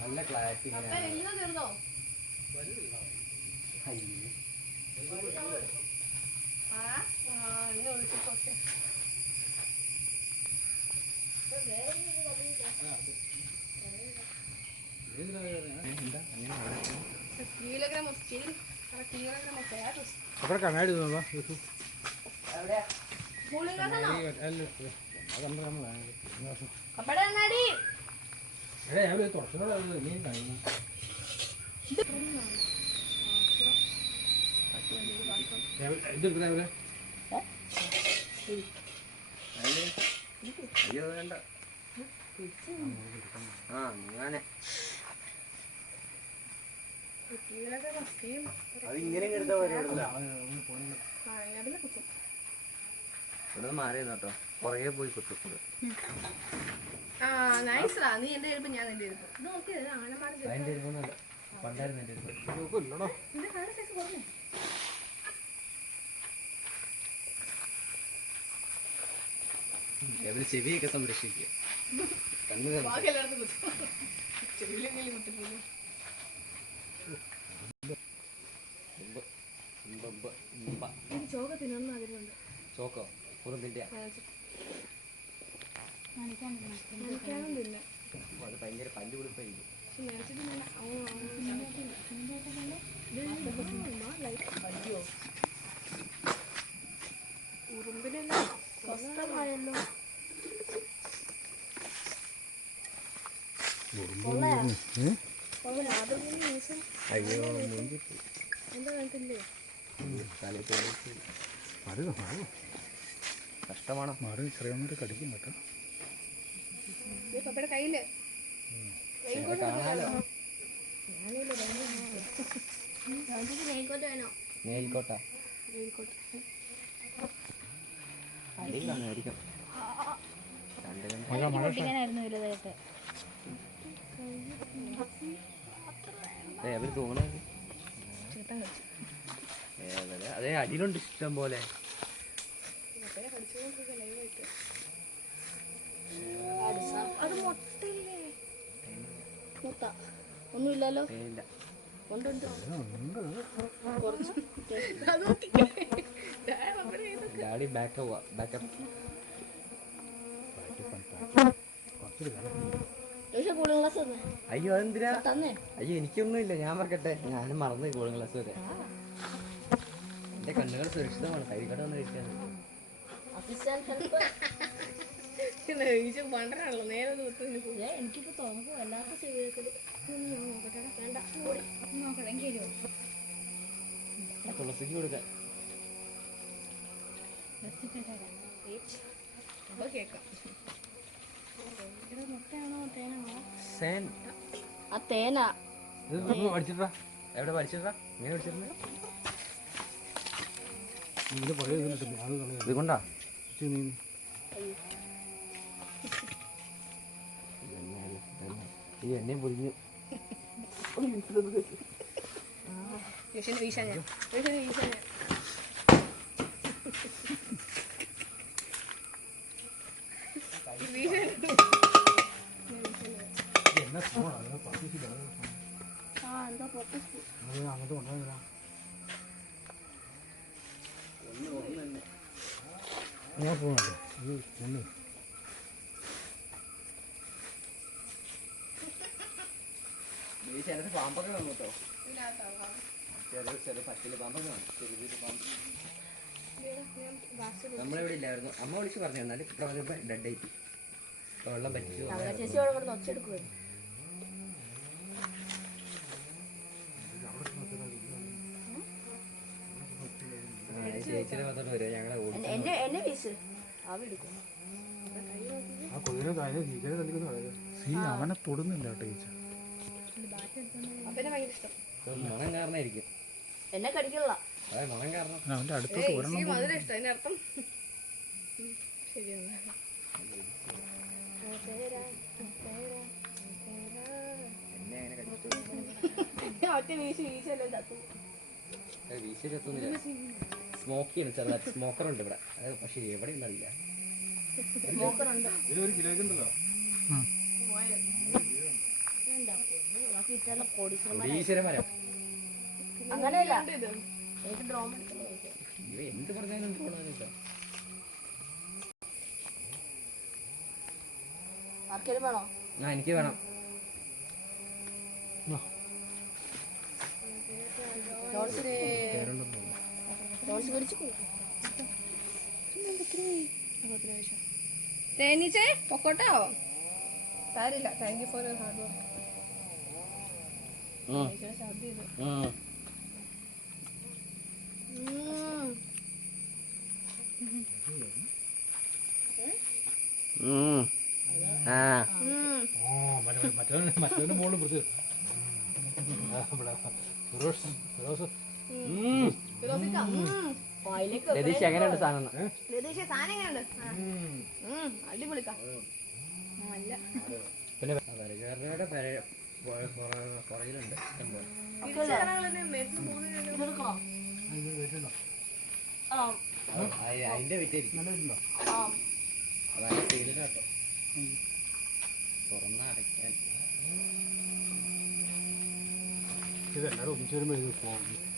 നല്ല ക്ലാരിറ്റി കണ്ണാടി അയ്യോ വേണ്ട അങ്ങനെ അതിങ്ങനെ എടുത്താ ഇവിടെ മാറിയെന്ന് കേട്ടോ പുറകെ പോയി കുത്തുന്നത് അതിന്റെ എടുപ്പൊന്നല്ല പണ്ടായിരുന്നു എന്റെ എടുപ്പ് എവിടെ ചെവിയൊക്കെ സംരക്ഷിക്കുക ചോക്കോ പുറത്തില്ല അത് ഭയങ്കര പല്ല് കുളിപ്പായിരിക്കും ഉറുമ്പിനെല്ലാം കഷ്ടമായല്ലോ. അയ്യോ എന്താ കണ്ടില്ലേ കഷ്ടമാണോ മാറി ചെറിയ കടിക്കും കേട്ടോ കയ്യില് കാണാലോ മേൽക്കോട്ട അടിയിലായിരിക്കും അവര് തോന്നുന്നത് അതെ അടിയിലുണ്ട് ഇഷ്ടം പോലെ ഒന്നുമില്ലല്ലോ ഡാഡി ബാക്കപ്പ് അയ്യോ അതെന്തിനാ അയ്യോ എനിക്കൊന്നും ഇല്ല ഞാൻ മറക്കട്ടെ ഞാനും മറന്നു കൂളിംഗ് ഗ്ലാസ് വരെ എന്റെ കണ്ണുകൾ സുരക്ഷിതമാണ് കൈകട വന്ന് കഴിക്കാൻ എനിക്കിപ്പോ തോന്നുമ്പോ വല്ലാത്ത തുളസിക്ക് കൊടുക്കാൻ എവിടെ പഠിച്ചിട്ടാ ഇങ്ങനെ പഠിച്ചിരുന്ന ഇത് കൊണ്ടാ ഈ എണ്ണയും പൊടിഞ്ഞു അങ്ങോട്ട് കൊണ്ടുപോകാ ഞാൻ പോകണ്ടേ ഒന്ന് ചിലത് പാമ്പൊക്കെ കാണും കേട്ടോ ചെറിയ പറ്റില് പാമ്പൊക്കെ കാണും ചെറിയ പാമ്പ് നമ്മളിവിടെ ഇല്ലായിരുന്നു അമ്മ വിളിച്ച് പറഞ്ഞു എന്നാലും ഇപ്പൊ ഡെഡ് ആയിട്ട് വെള്ളം പറ്റിച്ചു ചേച്ചിയുടെ ഭാഗത്തോട്ട് വരിക ഞങ്ങളെ അവനെ തൊടുന്നില്ല ടീച്ചർ മണം കാരണമായിരിക്കും എന്നെ കടിക്കില്ല അതെ മണം കാരണം അവന്റെ അടുത്തോട്ട് വരണം എന്നെ അങ്ങനെ കടിച്ചു വീശി ചത്തൊന്നുമില്ല സ്മോക്ക് ചെയ്യണം ചെറുതായിട്ട്. സ്മോക്കർ ഉണ്ട് ഇവിടെ, അത് പക്ഷേ എവിടെ ഉണ്ടറിയില്ല. സ്മോക്കറുണ്ട്. ഇതിലൊരു കിലോയ്ക്ക് ഉണ്ടല്ലോ. ഈശ്വരന്മാരാ അങ്ങനെയല്ല എനിക്ക് ഡ്രോൺ ഇവ എന്ത് പറഞ്ഞാലും പോകണമെന്നില്ല. ആർക്കേലും വേണോ? ആ എനിക്ക് വേണം. ജോൺസിന് ജോൺസ് പിടിച്ചു തേനീച്ചേ പൊക്കോട്ടോ. സാരില്ല. Thank you for your hard work. മറ്റവന്റെ മോള് പ്രത്യേക രതീഷ് എങ്ങനെയുണ്ട് സാധനം? അടിപൊളിക്കാം. പിന്നെ വരകാരുടെ പുറകിലുണ്ട് ഇഷ്ടംപോലെ. അതിന്റെ വിറ്റായിരിക്കും. അതാണ് സീലിനാട്ടോ തുറന്നടയ്ക്കാൻ. ഇതെല്ലാവരും ഒന്നിച്ചു വരുമ്പോൾ ഇത് പോകും.